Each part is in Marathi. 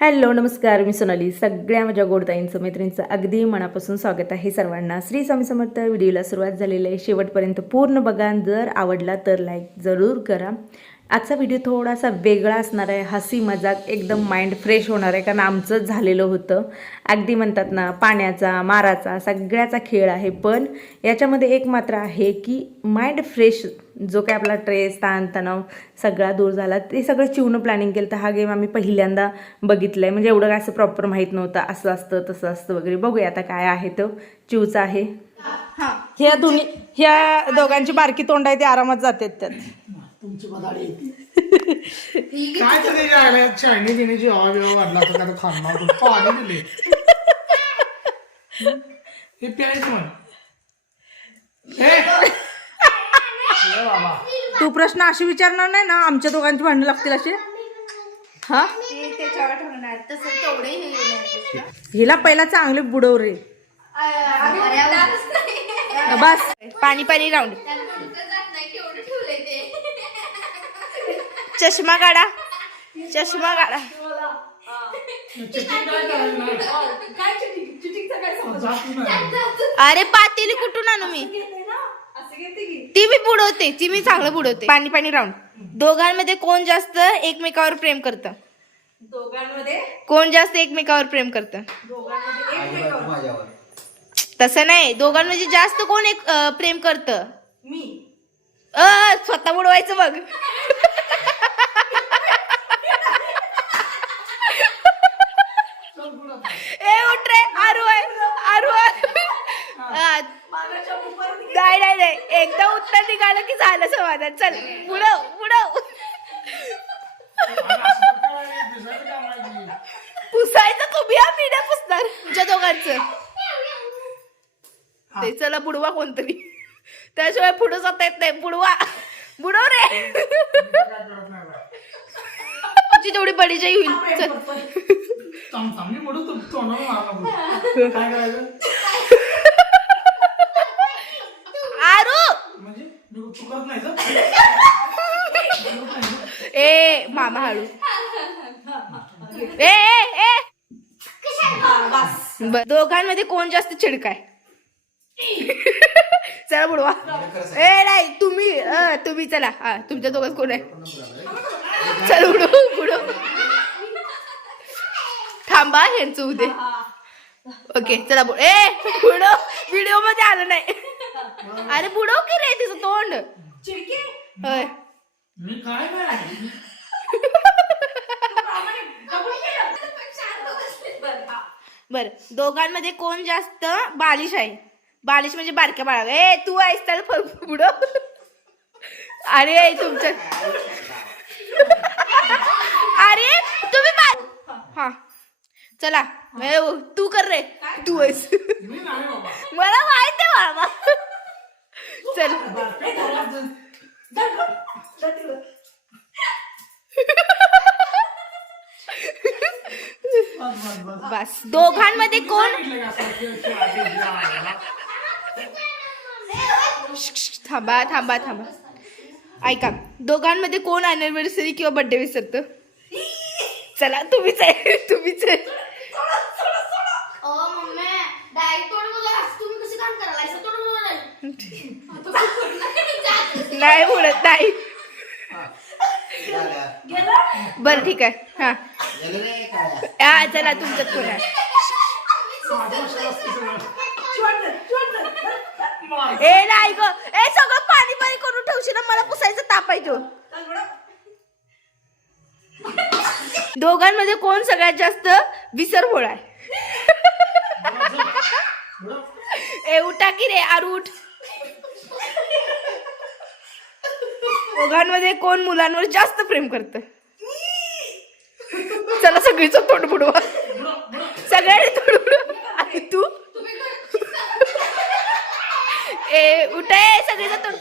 हॅलो नमस्कार मी सोनाली. सगळ्या माझ्या गोडताईंचं मैत्रिणींचं अगदी मनापासून स्वागत आहे सर्वांना. श्री स्वामी समर्थ व्हिडिओला सुरुवात झालेली आहे. शेवटपर्यंत पूर्ण बघा. जर आवडला तर लाईक जरूर करा. आजचा व्हिडिओ थोडासा वेगळा असणार आहे. हसी मजाक एकदम माइंड फ्रेश होणार आहे. कारण आमचंच झालेलं होतं. अगदी म्हणतात ना पाण्याचा माराचा सगळ्याचा खेळ आहे. पण याच्यामध्ये एक मात्र आहे की माइंड फ्रेश जो काय आपला ट्रेस ताणतणाव सगळा दूर झाला. ते सगळं चिवणं प्लॅनिंग केलं. तर हा गेम आम्ही पहिल्यांदा बघितला आहे म्हणजे एवढं काय असं प्रॉपर माहीत नव्हतं. असं असतं तसं असतं वगैरे. बघूया आता काय आहे तो. चिवचा आहे. ह्या दोन्ही ह्या दोघांची बारकी तोंड आहे ते आरामात जातात त्यात. तुमची बदाडी काय तरी राहिलं चायनी वाढला तर त्याला खाणार पण पाणी दिले हे प्यायचं म्हण हे ये बाबा तू प्रश्न असे विचारणार नाही ना आमच्या दोघांची भांडणं लागतील असे हा हे हिला पहिला चांगले बुडव रे बस पाणी पाणी राऊंड चष्मा काढा. चष्मा काढा. अरे पातेली कुठून आणू मी? ती मी बुडवते ती मी चांगलं बुडवते. पाणी पाणी राऊंड दोघांमध्ये कोण जास्त एकमेकावर प्रेम करत? दोघांमध्ये कोण जास्त एकमेकावर प्रेम करत? तसं नाही. दोघांमध्ये जास्त कोण एक प्रेम करत? मी. अ स्वतः बुडवायचं बघ ए उठ रे आरू आहे आरू आहे हा. नाही नाही नाही एकदा उत्तर निघालं की चल बुडव बुडव पुसायचं तुम्ही आम्ही नाही पुसणार. तुमच्या दोघांचं. ते चला बुडवा कोणतरी. त्याशिवाय पुढे जाता येत नाही. बुडवा. बुडव रे. तुझी तेवढी बडीजाई होईल. चल. म्हणून काय करायचं आरू म्हणजे मी तू करत नाही तर? ए मामा हळू ए ए. ए दोघांमध्ये कोण जास्त चिडकाय? चला बुडवा ए नाही तुम्ही तुम्ही चला. हा तुमच्या दोघात कोण आहे? चल बुडव बुडव थांबा ह्यांचं उदे ओके चला बुड ए बुडव व्हिडिओमध्ये आलं नाही. अरे बुडव की रे तिचं तोंड. होय. मी काय नाही बर दोघांमध्ये कोण जास्त बालिश आहे? बालिश म्हणजे बारक्या बाळा ए तू आहेस तर पुढं. अरे तुमचं अरे तुम्ही हा. चला तू कर रे. तू आहेस. मला माहीत आहे बाबा चल. बस. दोघांमध्ये कोण? थांबा थांबा थांबा. ऐका दोघांमध्ये कोण अॅनिव्हर्सरी किंवा बर्थडे विसरत? चला तुम्हीच आहे तुम्हीच आहे. नाही बोलत नाही. बरं ठीक आहे. हा. हा चला कोण आहे ए नाही ग. ए सगळं पाणी पाणी करून ठेवशील मला पुसायचं ताप आहे तो. दोघांमध्ये कोण सगळ्यात जास्त विसरभोळ आहे? ए उठा की रे आरू उठ. दोघांमध्ये कोण मुलांवर जास्त प्रेम करत? सगळीच तोंड बुडवा. सगळ्यांनी तोंड बुडवा. आणि तू? ए उठ सगळीच तोंड.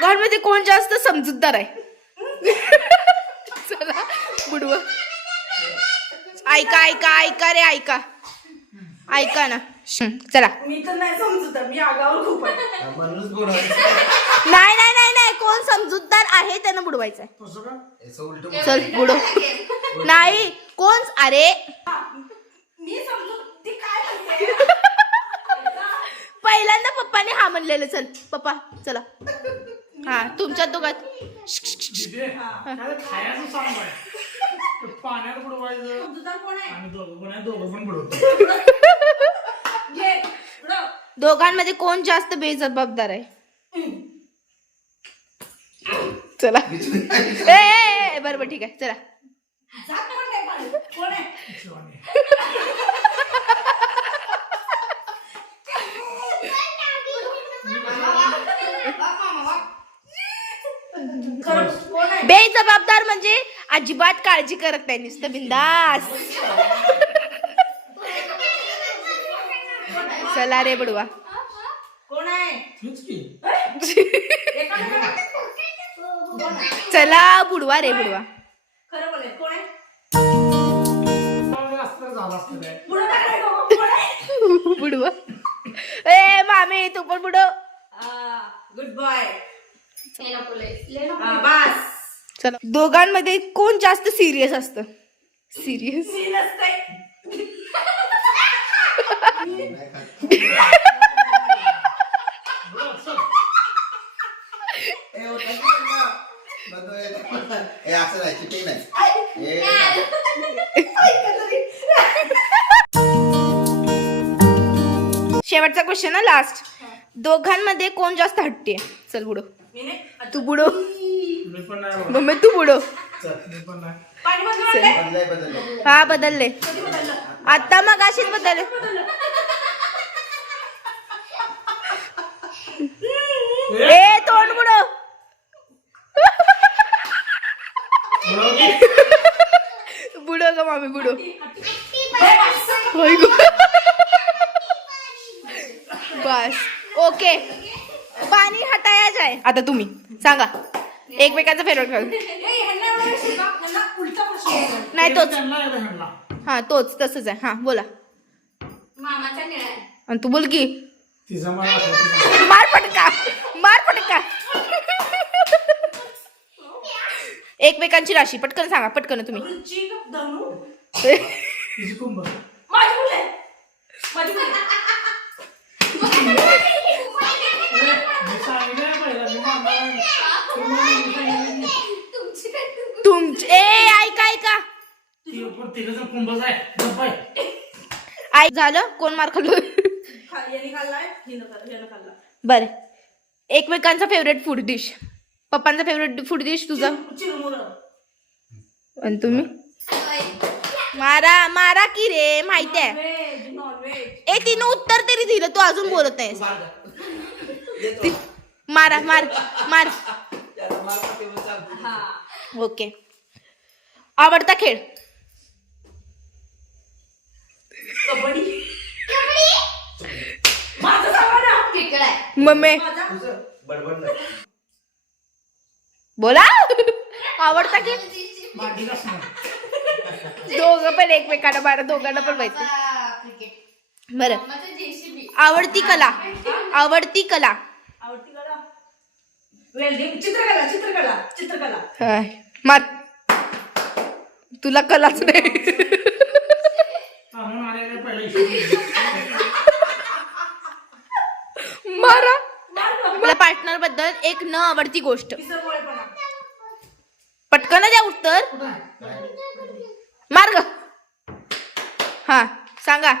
घरमध्ये कोण जास्त समजूतदार आहे? चला बुडवा. ऐका ऐका ऐका रे ऐका. ऐका ना. चला. मी तर नाही समजत मी आगावर खूप आहे. म्हणूनच बोलावं नाही नाही नाही नाही कोण आहे त्यानं बुडवायचं आहे तसं का? याचं उलट चल बुडव. नाही कोण अरे. पहिल्यांदा पप्पाने हा म्हणलेलं चल पप्पा चला. हा तुमच्या दोघात. तिथे काय खायचं सांग बाय. ते पाण्यात बुडवायचं. आणि दोघं पण आहे, दोघं पण बुडवतो दोघांमध्ये कोण जास्त बेजबाबदार आहे? चला. ए, बरोबर ठीक आहे चला. बेजबाबदार म्हणजे अजिबात काळजी करत नाही नुसतं बिंदास. चला रे बडवा. हेच की. चला बुडवा रे बुडवा. बुडवा. ए मामी तू पण बुडव. गुड बॉय बस. चला. दोघांमध्ये कोण जास्त सिरियस असतं? सिरियस शेवटचा क्वेश्चन ना लास्ट दोघांमध्ये कोण जास्त हट्टी आहे? चल बुडव तू बाबा. मम्मी तू नाही. बदलय हा बदलले. आता मग अशीच बदलले. ए तोंड की? बुडव ग मामी गं. बस. ओके. पाणी हटाया जाय आता तुम्ही सांगा. एकमेकांचा फेवरेट नाही तोच. हा तोच तसंच आहे. हा बोला. आणि तू बोल की. मार पटका मार पटका एकमेकांची राशी पटकन सांगा पटकन तुम्ही. तिची कुंभ मी सांगितलं पहिला मी मानणार नाही. तुम्ही मी सांगितलं नाही. तुमचे ए ऐका ऐका ती पण तिघं जण कुंभच आहे? गप्प आहे. ऐक झालं? कोण मार खाल्लो? बर. एकमेकांचा फेवरेट फूड डिश पप्पांचा फेवरेट फूड डिश तुझा? आणि तुम्ही? मारा मारा की रे माहिती आहे. ए तिनं उत्तर तरी दिलं तू अजून बोलत नाहीस ती- मारा मार मार. ओके. आवडता खेळ? तिकडे आहे. मम्मी. बडबड नाही. बोला. आवडता खेळ मांडी दोघं पण एकमेकांना मारा दोघांना पण माहिती. क्रिकेट बरं. जेसीबी. आवडती कला. आवडती कला. चित्रकला चित्रकला चित्रकला. हाय. मार. तुला कलाच नाही. मारा. मला पार्टनरबद्दल एक न आवडती गोष्ट. पटकन द्या उत्तर. मार्ग. हा सांगा.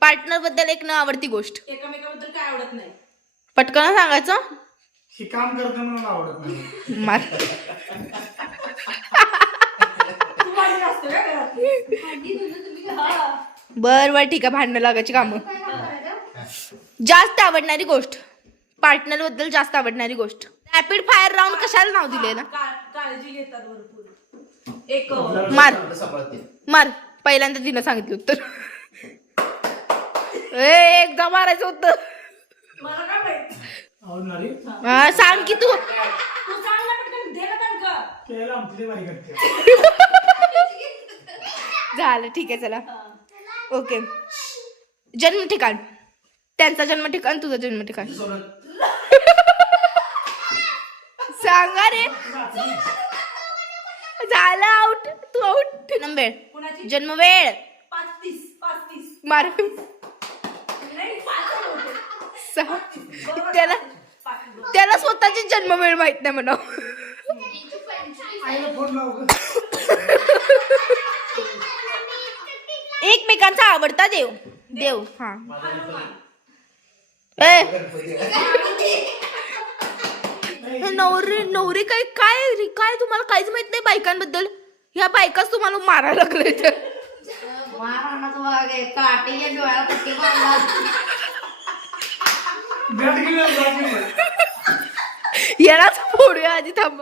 पार्टनरबद्दल एक न आवडती गोष्ट. एकामेकाबद्दल काय आवडत नाही. पटकन सांगायचं? हे काम करताना मला आवडत नाही. मार. बर बर ठीक आहे. भांडणं लागायची कामं. जास्त आवडणारी गोष्ट. पार्टनरबद्दल जास्त आवडणारी गोष्ट. रॅपिड फायर राऊंड कशाला नाव दिले ना? काळजी घेतात भरपूर. एक मार. मार. पहिल्यांदा तिनं सांगितलं उत्तर. ए, एकदा मारायचं उत्तर. मला काय माहीत? आवडणारी? सांग की तू. झालं ठीक आहे चला. ओके. जन्म ठिकाण त्यांचा जन्म ठिकाण तुझं जन्म ठिकाण सांगा रे. झालं आउट तू आउट नंबर पाच तीस मार. त्याला. त्याला स्वतःची जन्मवेळ माहीत नाही म्हणा. एकमेकांचा आवडता देव. देव. हा. ए. नवरी नवरी काय काय रे- काय तुम्हाला काहीच माहीत नाही बायकांबद्दल? ह्या बायकाच तुम्हाला मारायला लागले तर जा. यालाच फोडूया आधी थांबा.